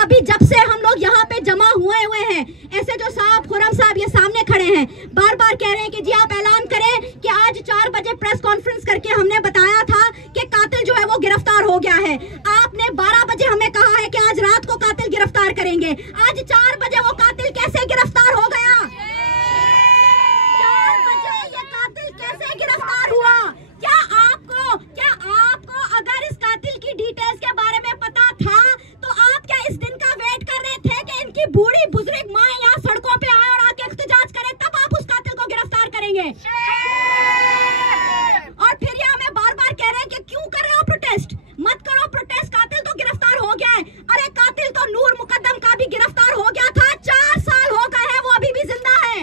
अभी जब से हम लोग यहाँ पे जमा हुए हैं, ऐसे जो साहब खुरम साहब ये सामने खड़े हैं, बार बार कह रहे हैं कि जी आप ऐलान करें कि आज 4 बजे प्रेस कॉन्फ्रेंस करके हमने बताया था कि कातिल जो है वो गिरफ्तार हो गया है। आपने 12 बजे हमें कहा है कि आज रात को कातिल गिरफ्तार करेंगे। आज 4 बजे वो कातिल कैसे गिरफ्तार हो गया? 4 बजे ये कातिल कैसे गिरफ्तार हुआ? क्या आपको अगर इस कातिल की डिटेल्स के बारे में पता था तो आप क्या इस दिन का वेट कर रहे थे कि इनकी बूढ़ी बुजुर्ग माँ यहाँ सड़कों पे आए और आके एहतजाज करें, तब आप उस कातिल को गिरफ्तार करेंगे? और फिर ये हमें बार बार कह रहे हैं कि क्यों कर रहे हो प्रोटेस्ट? मत करो प्रोटेस्ट, कातिल तो गिरफ्तार हो गया है। अरे कातिल तो नूर मुकद्दम का भी गिरफ्तार हो गया था, 4 साल हो गए हैं, वो अभी भी जिंदा है।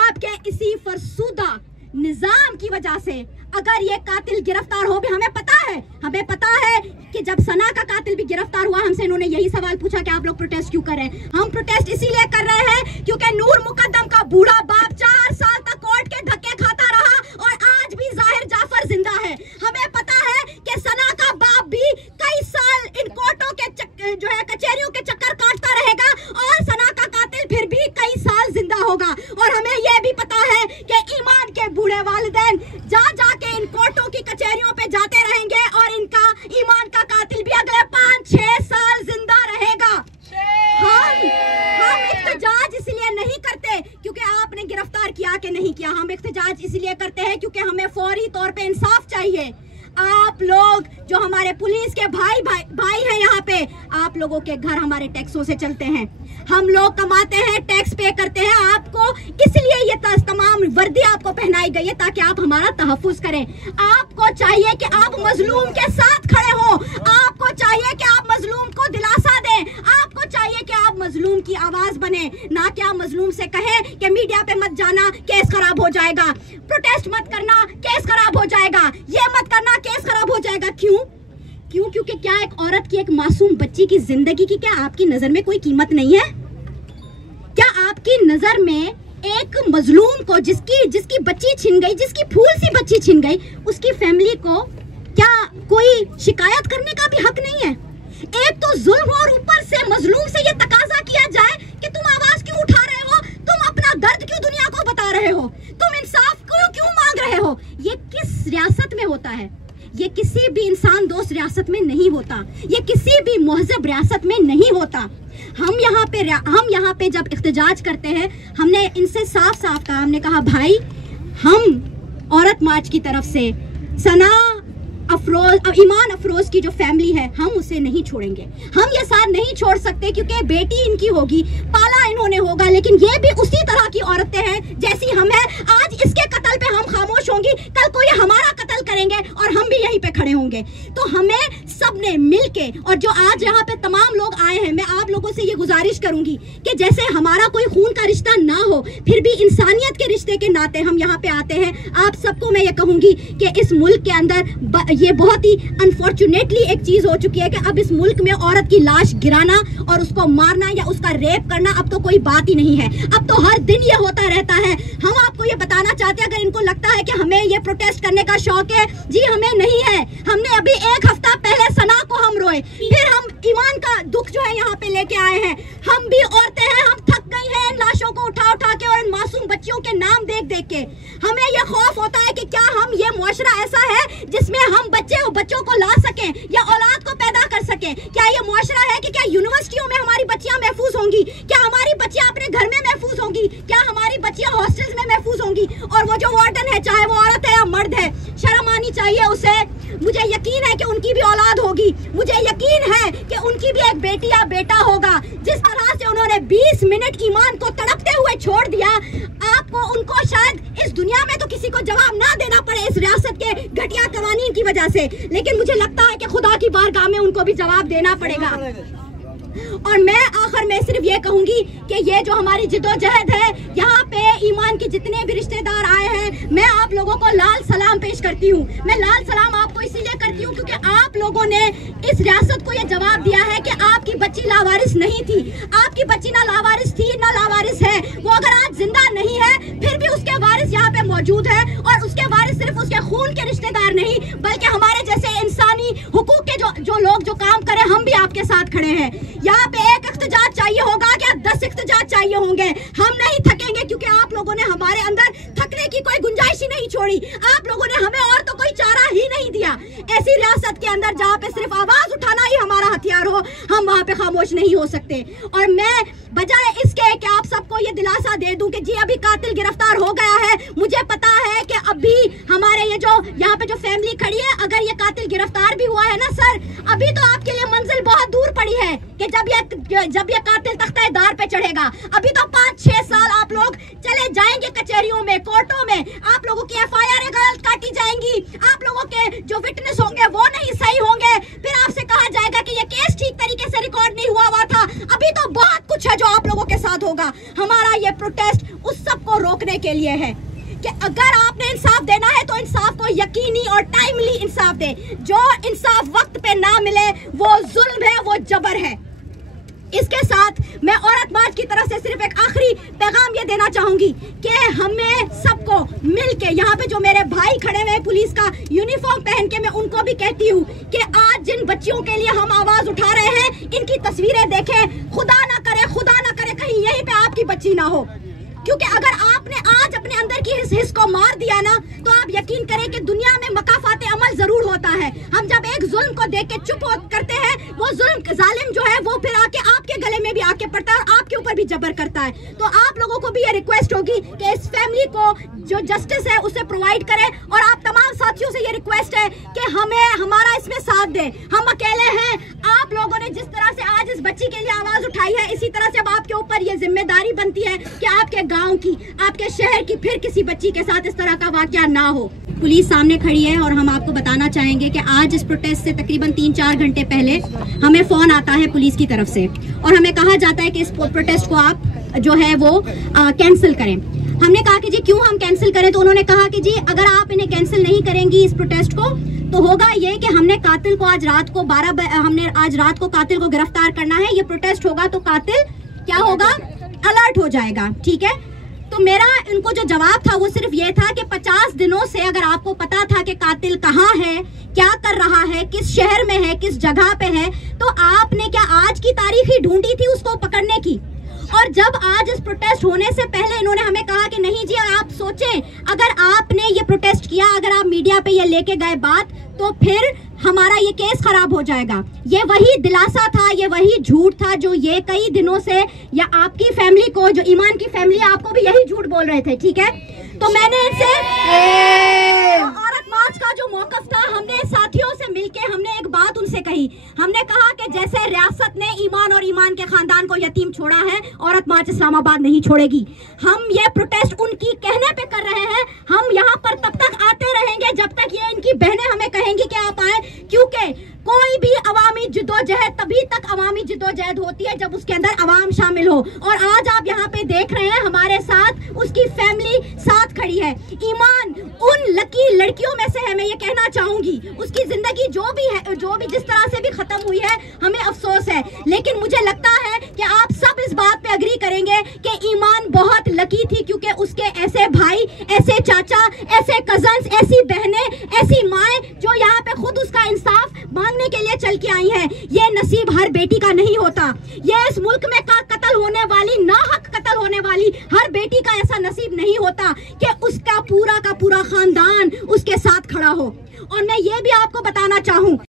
आपके इसी फरसूदा निजाम की वजह से अगर ये कातिल गिरफ्तार हो भी, हमें पता है कि जब सना का कातिल भी गिरफ्तार हुआ, हमसे इन्होंने यही सवाल पूछा कि आप लोग प्रोटेस्ट क्यों कर रहे हैं? हम प्रोटेस्ट इसीलिए कर रहे हैं क्योंकि नूर मुकद्दम का बूढ़ा बाप 4 साल तक कोर्ट के धक्के खाता रहा और आज भी जाहिर जाफर जिंदा है। हमें पता है कि सना का बाप भी कई साल इन कोर्टों के जो है कचहरियों के चक्कर काटता रहेगा और सना का कातिल फिर भी कई साल जिंदा होगा। और हमें यह भी पता है कि ईमान के बूढ़े वालिदैन जा के इन कोर्टों की कचहरियों पे जाते रहेंगे और इनका ईमान का कातिल भी अगले 5-6 साल जिंदा रहेगा। हम इख्तिजाज इसलिए नहीं करते क्योंकि आपने गिरफ्तार किया कि नहीं किया, हम इख्तिजाज इसलिए करते हैं क्योंकि हमें फौरी तौर पे इंसाफ चाहिए। आप लोग जो हमारे पुलिस के भाई हैं यहाँ पे, आप लोगों के घर हमारे टैक्सों से चलते हैं, हम लोग कमाते हैं, टैक्स पे करते हैं। आपको इसलिए ये तमाम वर्दी आपको पहनाई गई है ताकि आप हमारा तहफ्फुज करें। आपको चाहिए कि आप मजलूम के साथ खड़े हो, आपको चाहिए कि आप मजलूम को दिलासा दें, आपको चाहिए कि आप मजलूम की आवाज बने, ना कि आप मजलूम से कहें कि मीडिया पे मत जाना, केस खराब हो जाएगा, प्रोटेस्ट मत करना, केस खराब हो जाएगा, ये मत करना, केस खराब हो जाएगा। क्यों? क्योंकि क्या एक औरत की, एक मासूम बच्ची की जिंदगी की क्या आपकी नजर में कोई कीमत नहीं है? क्या आपकी नजर में एक मजलूम को, जिसकी बच्ची छिन गई, जिसकी फूल सी बच्ची छिन गई, उसकी फैमिली को क्या कोई शिकायत करने का भी हक नहीं है? एक तो जुल्म और ऊपर से मजलूम से ये तकाजा किया जाए कि तुम आवाज क्यों उठा रहे हो, तुम अपना दर्द क्यों दुनिया को बता रहे हो, तुम इंसाफ क्यों मांग रहे हो? ये किस रियासत में होता है? ये किसी भी इंसान दोस्त रियासत में नहीं होता, ये किसी भी महजब रियासत में नहीं होता। हम यहाँ पे जब इख्तिजाज करते हैं, हमने इनसे साफ कहा, हमने कहा भाई हम औरत मार्च की तरफ से सना अफरोज, ईमान अफरोज की जो फैमिली है, हम उसे नहीं छोड़ेंगे। हम ये साथ नहीं छोड़ सकते क्योंकि बेटी इनकी होगी, पाला इन्होंने होगा, लेकिन ये भी उसी तरह की औरतें हैं जैसी हम हैं। आज इसके कत्ल पे हम खामोश होंगी, कल को ये हमारा कत्ल करेंगे और हम भी यहीं पे खड़े होंगे। तो हमें सबने मिलके, और जो आज यहाँ पे तमाम लोग आए हैं, मैं आप लोगों से ये गुजारिश करूंगी कि जैसे हमारा कोई खून का रिश्ता ना हो, फिर भी इंसानियत के रिश्ते के नाते हम यहाँ पे आते हैं। आप सबको मैं ये कहूंगी कि इस मुल्क के अंदर ये बहुत ही अनफॉर्चुनेटली एक चीज हो चुकी है कि अब इस मुल्क में औरत की लाश गिराना और उसको मारना या उसका रेप करना अब तो कोई बात ही नहीं है। अब तो हर दिन ये होता रहता है। हम आपको ये बताना चाहते हैं, अगर इनको लगता है कि हमें ये प्रोटेस्ट करने का शौक है, जी हमें नहीं है। हमने अभी 1 हफ्ता पहले सना को हम रोए, फिर हम ईमान का दुख जो है यहाँ पे लेके आए हैं। हम भी औरतें हैं, हम थक गई हैं इन लाशों को उठा के और इन मासूम बच्चियों के नाम देख के। हमें ये खौफ होता है कि क्या हम, ये मुआशरा ऐसा है जिसमें हम बच्चों को ला सकें या औलाद को पैदा कर सकें? क्या ये मुआशरा है कि क्या यूनिवर्सिटियों में हमारी बच्चियां महफूज होंगी? क्या हमारी बच्चियां अपने घर में महफूज होंगी? क्या हमारी बच्चियां हॉस्टल्स में महफूज होंगी? और वो जो वार्डन है, चाहे वो औरत है या मर्द है, शर्म आनी चाहिए उसे। मुझे यकीन है कि उनकी भी औलाद होगी, मुझे यकीन है कि उनकी भी एक बेटी या बेटा होगा। जिस तरह से उन्होंने 20 मिनट ईमान को तड़पते हुए छोड़ दिया, आपको, उनको शायद इस दुनिया में तो किसी को जवाब ना देना पड़े इस रियासत के घटिया कवानीन की वजह से, लेकिन मुझे लगता है कि खुदा की बारगाह में उनको भी जवाब देना पड़ेगा। और मैं आखिर में सिर्फ ये कहूंगी कि ये जो हमारी जिद्दोजहद है, यहाँ पे ईमान के जितने भी रिश्तेदार आए हैं, मैं आप लोगों को लाल सलाम पेश करती हूँ। मैं लाल सलाम आपको इसीलिए करती हूँ क्योंकि आप लोगों ने इस रियासत को ये जवाब दिया है कि आपकी बच्ची बच्ची लावारिस नहीं थी, आपकी बच्ची ना लावारिस थी ना लावारिस है। वो अगर आज जिंदा नहीं है फिर भी उसके वारिस यहाँ पे मौजूद है, और उसके वारिस सिर्फ उसके खून के रिश्तेदार नहीं बल्कि हमारे जैसे इंसानी हुकूक के जो लोग जो काम करें, हम भी आपके साथ खड़े हैं। यहाँ पे एक इख्तिजाज चाहिए होगा क्या 10 इख्तिजाज चाहिए होंगे, हम नहीं थकेंगे, क्योंकि आप लोगों ने हमारे अंदर थकने की कोई गुंजाइश ही नहीं छोड़ी। आप लोगों ने हमें और तो कोई चारा ही नहीं दिया। ऐसी रियासत के अंदर जहाँ पे सिर्फ आवाज उठाना ही हमारा हथियार हो, हम वहाँ पे खामोश नहीं हो सकते। और मैं बजाय इसके कि आप सबको ये दिलासा दे दूं कि जी अभी कातिल गिरफ्तार हो गया है, मुझे पता है कि अभी हमारे ये जो यहाँ पे जो फैमिली खड़ी है, अगर ये कातिल गिरफ्तार भी हुआ है ना सर, अभी तो आपके लिए मंजिल बहुत दूर पड़ी है कि जब ये कातिल तख्ते-ए-दार पे चढ़ेगा। अभी तो 5-6 साल आप लोग चले जाएंगे कचहरियों में, कोर्टों में, आप लोगों की FIR गलत काटी जाएंगी, आप लोगों के जो विटनेस होंगे वो नहीं सही होंगे, फिर आपसे कहा जाएगा कि ये केस ठीक तरीके से रिकॉर्ड नहीं हुआ था। अभी तो बहुत कुछ है जो आप लोगों के साथ होगा। हमारा ये प्रोटेस्ट उस सब को रोकने के लिए है कि अगर आपने इंसाफ देना है तो इंसाफ को यकीनी और टाइमली इंसाफ दे। जो इंसाफ वक्त पे ना मिले वो जुल्म है, वो जबर है। इसके साथ मैं औरत मार्च की तरफ से सिर्फ एक आखिरी पैगाम ये देना चाहूंगी कि हमें सबको मिलके, यहाँ पे जो मेरे भाई खड़े हुए पुलिस का यूनिफॉर्म पहन के, मैं उनको भी कहती हूँ कि आज जिन बच्चियों के लिए हम आवाज उठा रहे हैं, इनकी तस्वीरें देखें। खुदा ना करे कहीं यहीं पे आपकी बच्ची ना हो, क्योंकि अगर आपने आज अपने अंदर की हिस्स को मार दिया ना, तो आप यकीन करें कि दुनिया में मकाफाते अमल जरूर होता है। हम जब एक जुल्म को देख के चुप करते हैं, वो जुल्म जालिम जो है वो फिर आके आपके गले में भी आके पड़ता है और आपके ऊपर भी जबर करता है। तो आप लोगों को भी ये रिक्वेस्ट होगी कि इस फैमिली को जो जस्टिस है उसे प्रोवाइड करें, और आप तमाम साथियों से ये रिक्वेस्ट है कि हमें हमारा इसमें साथ दें। हम अकेले हैं, आप लोगों ने जिस तरह से आज इस बच्ची के लिए आवाज उठाई है, इसी तरह से अब आपके ऊपर ये जिम्मेदारी बनती है कि आपके गांव की, आपके शहर की फिर किसी बच्ची के साथ इस तरह का वाकया ना हो। पुलिस सामने खड़ी है और हम आपको बताना चाहेंगे कि आज इस प्रोटेस्ट से तकरीबन 3-4 घंटे पहले हमें फोन आता है पुलिस की तरफ से, और हमें कहा जाता है कि इस प्रोटेस्ट को आप जो है वो कैंसिल करें। हमने कहा कि जी क्यों हम कैंसिल करें, तो उन्होंने कहा कि जी अगर आप इन्हें कैंसिल नहीं करेंगी इस प्रोटेस्ट को, तो होगा ये कि हमने कातिल को आज रात को कातिल को गिरफ्तार करना है। ये प्रोटेस्ट होगा तो कातिल क्या होगा, अलर्ट हो जाएगा। ठीक है, तो मेरा इनको जो जवाब था वो सिर्फ ये था कि 50 दिनों से अगर आपको पता था कि कातिल कहाँ है, क्या कर रहा है, किस शहर में है, किस जगह पे है, तो आपने क्या आज की तारीख ही ढूंढी थी उसको पकड़ने की? और जब आज इस प्रोटेस्ट होने से पहले इन्होंने हमें कहा कि नहीं जी, आप सोचें अगर आपने ये प्रोटेस्ट किया, अगर आप मीडिया पे ये लेके गए बात, तो फिर हमारा ये केस खराब हो जाएगा। ये वही दिलासा था, ये वही झूठ था जो ये कई दिनों से, या आपकी फैमिली को, जो ईमान की फैमिली, आपको भी यही झूठ बोल रहे थे। ठीक है, तो मैंने इनसे औरत मार्च का जो मौकफ था, हमने साथियों से मिलके हमने एक बात उनसे कही। हमने कहा कि जैसे रियासत ने ईमान और ईमान के खानदान को यतीम छोड़ा है, औरत मार्च इस्लामाबाद नहीं छोड़ेगी। हम ये प्रोटेस्ट उनकी कहने पे कर रहे हैं। हम यहाँ पर तब तक आते रहेंगे जब तक ये इनकी बहनें हमें कहेंगी कि आप आए, क्योंकि कोई भी अवामी जिद्दोजहद तभी तक अवामी जिद्दोजहद होती है जब उसके अंदर अवाम शामिल हो। और आज आप यहाँ पे देख रहे हैं हमारे साथ उसकी फैमिली साथ खड़ी है। ईमान उन लकी लड़कियों में से है, मैं ये कहना चाहूंगी। उसकी जिंदगी जो भी जिस तरह से भी खत्म हुई है, हमें अफसोस है, लेकिन मुझे लगता है कि आप सब इस बात पे अग्री करेंगे कि ईमान बहुत लकी थी, क्योंकि उसके ऐसे भाई, ऐसे चाचा, ऐसे कजन्स, ऐसी बहनें, ऐसी माएं जो यहाँ पे खुद उसका इंसाफ मांगने के लिए चल के आई हैं। ये नसीब हर बेटी का नहीं होता। ये इस मुल्क में कत्ल होने वाली, नाहक कत्ल होने वाली हर बेटी का ऐसा नसीब नहीं होता कि उसका पूरा का पूरा खानदान उसके साथ खड़ा हो। और मैं ये भी आपको बताना चाहूँ